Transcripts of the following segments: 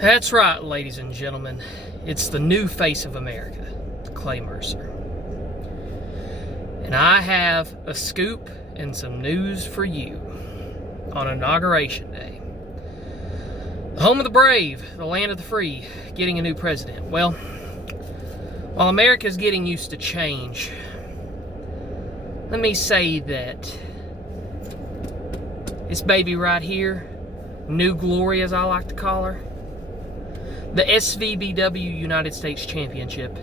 That's right, ladies and gentlemen. It's the new face of America, Clay Mercer. And I have a scoop and some news for you on Inauguration Day. The home of the brave, the land of the free, getting a new president. Well, while America's getting used to change, let me say that this baby right here, New Glory as I like to call her, the SVBW United States Championship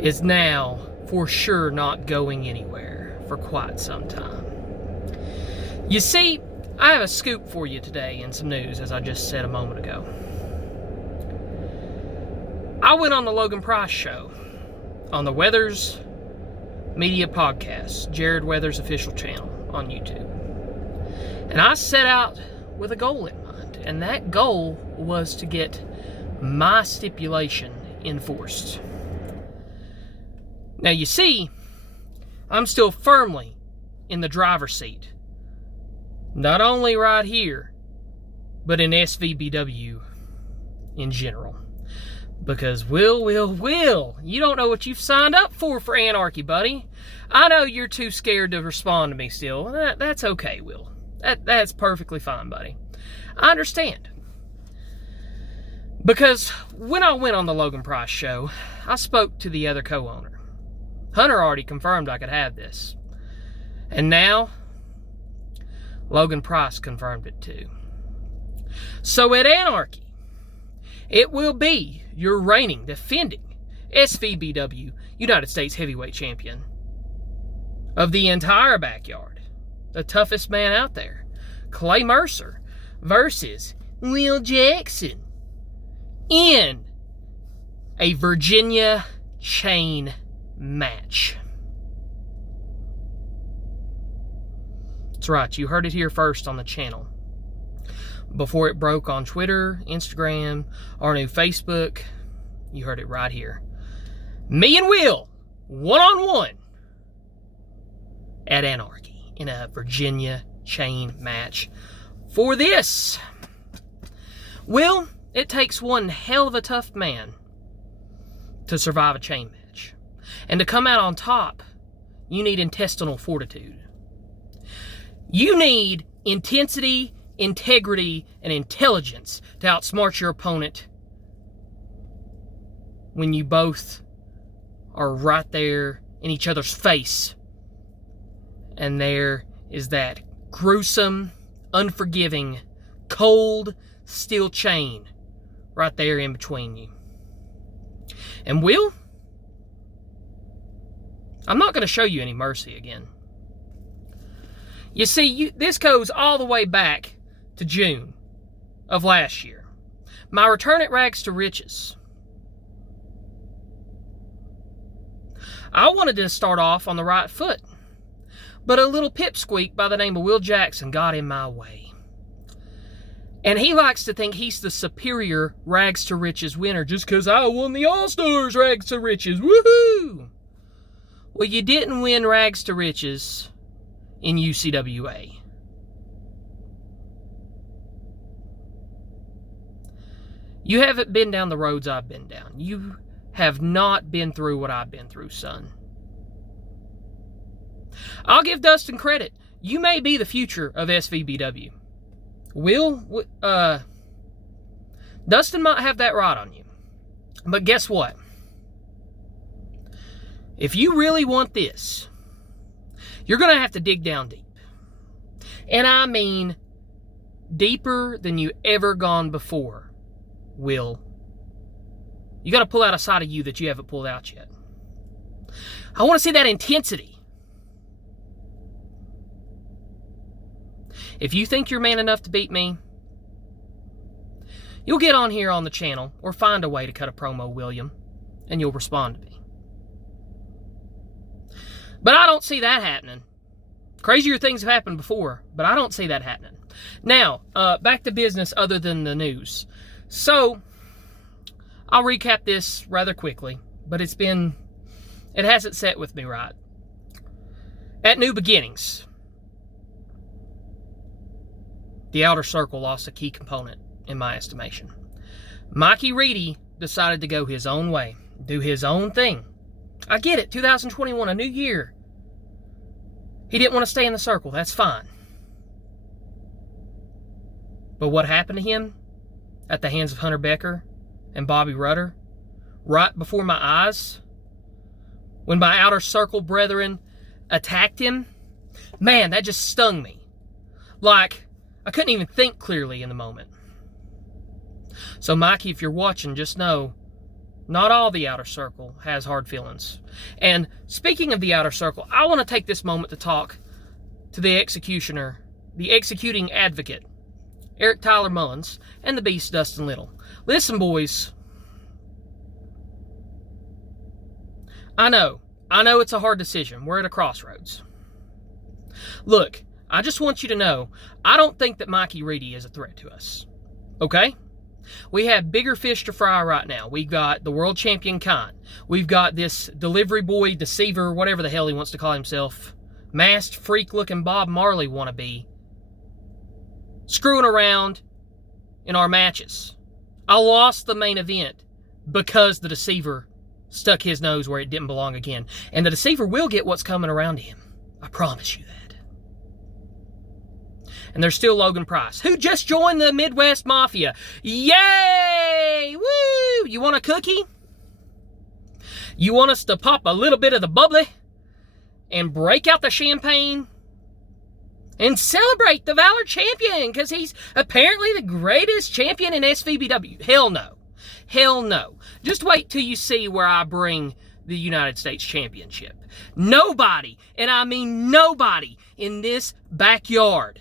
is now for sure not going anywhere for quite some time. You see, I have a scoop for you today and some news, as I just said a moment ago. I went on the Logan Price show on the Weathers Media Podcast, Jared Weathers' official channel on YouTube. And I set out with a goal in mind, and that goal was to get my stipulation enforced. Now you see, I'm still firmly in the driver's seat. Not only right here, but in SVBW in general. Because Will, you don't know what you've signed up for Anarchy, buddy. I know you're too scared to respond to me still. That's okay, Will. That's perfectly fine, buddy. I understand. Because when I went on the Logan Price show, I spoke to the other co-owner. Hunter already confirmed I could have this. And now, Logan Price confirmed it too. So at Anarchy, it will be your reigning, defending SVBW United States Heavyweight Champion of the entire backyard, the toughest man out there, Clay Mercer, versus Will Jackson in a Virginia chain match. That's right, you heard it here first on the channel. Before it broke on Twitter, Instagram, our new Facebook, you heard it right here. Me and Will, one-on-one at Anarchy in a Virginia chain match. For this, Will, it takes one hell of a tough man to survive a chain match. And to come out on top, you need intestinal fortitude. You need intensity, integrity, and intelligence to outsmart your opponent when you both are right there in each other's face. And there is that gruesome, unforgiving, cold steel chain right there in between you. And Will, I'm not going to show you any mercy again. You see, this goes all the way back to June of last year. My return at Rags to Riches. I wanted to start off on the right foot, but a little pipsqueak by the name of Will Jackson got in my way. And he likes to think he's the superior Rags to Riches winner just because I won the All-Stars Rags to Riches. Woohoo! Well, you didn't win Rags to Riches in UCWA. You haven't been down the roads I've been down. You have not been through what I've been through, son. I'll give Dustin credit. You may be the future of SVBW. Will, Dustin might have that right on you. But guess what? If you really want this, you're going to have to dig down deep. And I mean deeper than you ever gone before, Will. You got to pull out a side of you that you haven't pulled out yet. I want to see that intensity. If you think you're man enough to beat me, you'll get on here on the channel or find a way to cut a promo, William, and you'll respond to me. But I don't see that happening. Crazier things have happened before, but I don't see that happening. Now, back to business other than the news. So, I'll recap this rather quickly, but it hasn't set with me right. At New Beginnings, the Outer Circle lost a key component, in my estimation. Mikey Reedy decided to go his own way, do his own thing. I get it, 2021, a new year. He didn't want to stay in the circle, that's fine. But what happened to him at the hands of Hunter Becker and Bobby Rudder, right before my eyes, when my outer circle brethren attacked him, man, that just stung me. Like, I couldn't even think clearly in the moment. So Mikey, if you're watching, just know, not all the outer circle has hard feelings. And speaking of the outer circle, I want to take this moment to talk to the executioner, the executing advocate, Eric Tyler Mullins, and the beast Dustin Little. Listen, boys. I know it's a hard decision. We're at a crossroads. Look, I just want you to know, I don't think that Mikey Reedy is a threat to us. Okay? We have bigger fish to fry right now. We've got the world champion Khan. We've got this delivery boy, deceiver, whatever the hell he wants to call himself, masked freak-looking Bob Marley wannabe, screwing around in our matches. I lost the main event because the deceiver stuck his nose where it didn't belong again. And the deceiver will get what's coming around him. I promise you that. And there's still Logan Price, who just joined the Midwest Mafia. Yay! Woo! You want a cookie? You want us to pop a little bit of the bubbly and break out the champagne and celebrate the Valor champion because he's apparently the greatest champion in SVBW? Hell no. Hell no. Just wait till you see where I bring the United States Championship. Nobody, and I mean nobody, in this backyard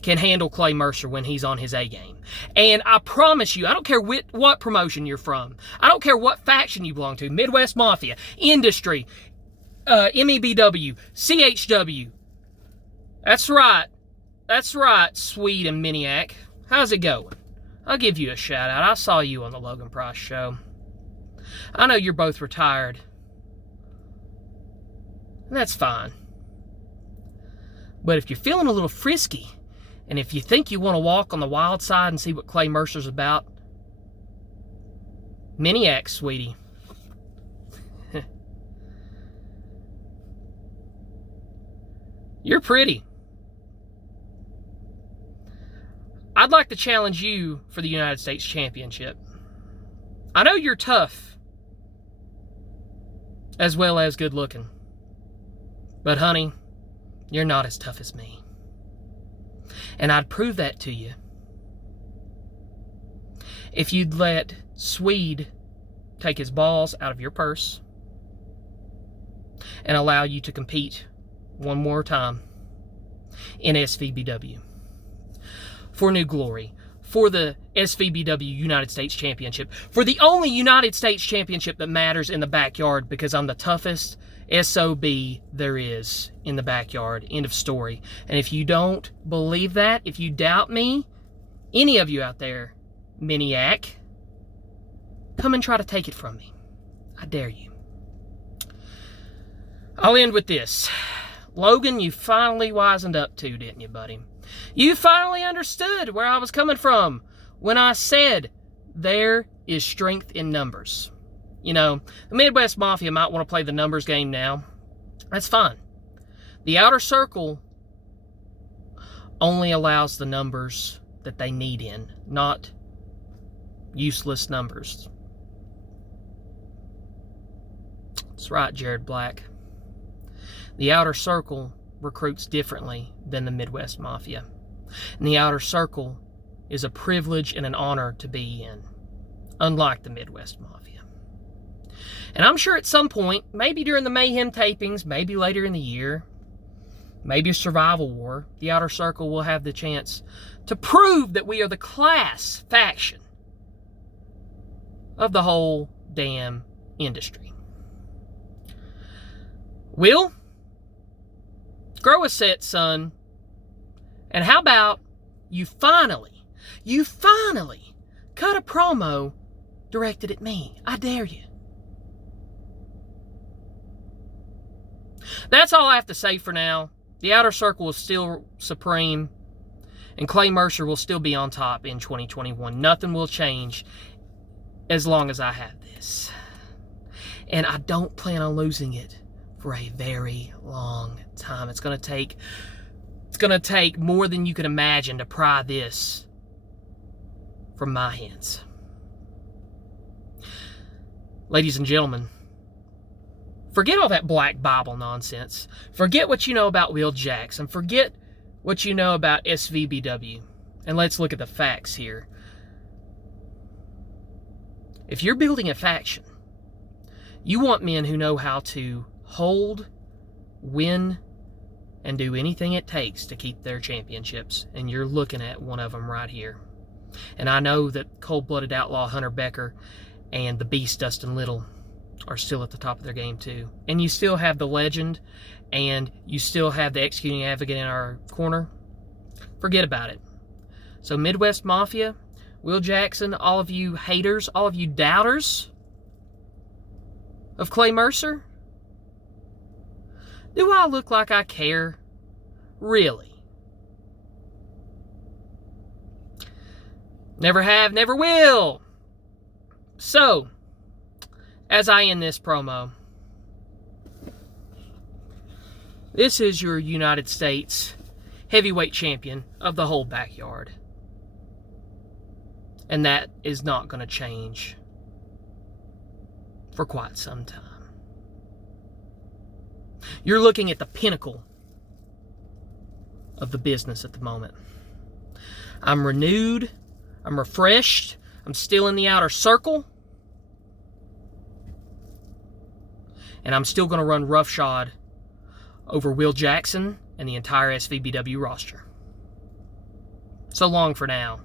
can handle Clay Mercer when he's on his A game. And I promise you, I don't care what promotion you're from. I don't care what faction you belong to. Midwest Mafia, Industry, MEBW, CHW. That's right. That's right, Swede and Miniac. How's it going? I'll give you a shout out. I saw you on the Logan Price show. I know you're both retired. And that's fine. But if you're feeling a little frisky, and if you think you want to walk on the wild side and see what Clay Mercer's about, Miniac, sweetie. You're pretty. I'd like to challenge you for the United States Championship. I know you're tough, as well as good looking. But honey, you're not as tough as me. And I'd prove that to you if you'd let Swede take his balls out of your purse and allow you to compete one more time in SVBW for new glory, for the SVBW United States Championship, for the only United States Championship that matters in the backyard, because I'm the toughest SOB there is in the backyard. End of story. And if you don't believe that, if you doubt me, any of you out there, Miniac, come and try to take it from me. I dare you. I'll end with this. Logan, you finally wisened up too, didn't you, buddy? You finally understood where I was coming from when I said there is strength in numbers. You know, the Midwest Mafia might want to play the numbers game now. That's fine. The outer circle only allows the numbers that they need in, not useless numbers. That's right, Jared Black. The outer circle recruits differently than the Midwest Mafia. And the outer circle is a privilege and an honor to be in, unlike the Midwest Mafia. And I'm sure at some point, maybe during the Mayhem tapings, maybe later in the year, maybe a Survival War, the outer circle will have the chance to prove that we are the class faction of the whole damn industry. Will, grow a set, son. And how about you finally cut a promo directed at me? I dare you. That's all I have to say for now. The outer circle is still supreme. And Clay Mercer will still be on top in 2021. Nothing will change as long as I have this. And I don't plan on losing it for a very long time. It's going to take more than you can imagine to pry this from my hands. Ladies and gentlemen, forget all that Black Bible nonsense. Forget what you know about Will Jackson. Forget what you know about SVBW. And let's look at the facts here. If you're building a faction, you want men who know how to hold, win, and do anything it takes to keep their championships. And you're looking at one of them right here. And I know that cold-blooded outlaw Hunter Becker and the beast Dustin Little are still at the top of their game too. And you still have the legend, and you still have the executing advocate in our corner. Forget about it. So Midwest Mafia, Will Jackson, all of you haters, all of you doubters of Clay Mercer, do I look like I care? Really? Never have, never will. So, as I end this promo, this is your United States heavyweight champion of the whole backyard. And that is not going to change for quite some time. You're looking at the pinnacle of the business at the moment. I'm renewed. I'm refreshed. I'm still in the outer circle. And I'm still going to run roughshod over Will Jackson and the entire SVBW roster. So long for now.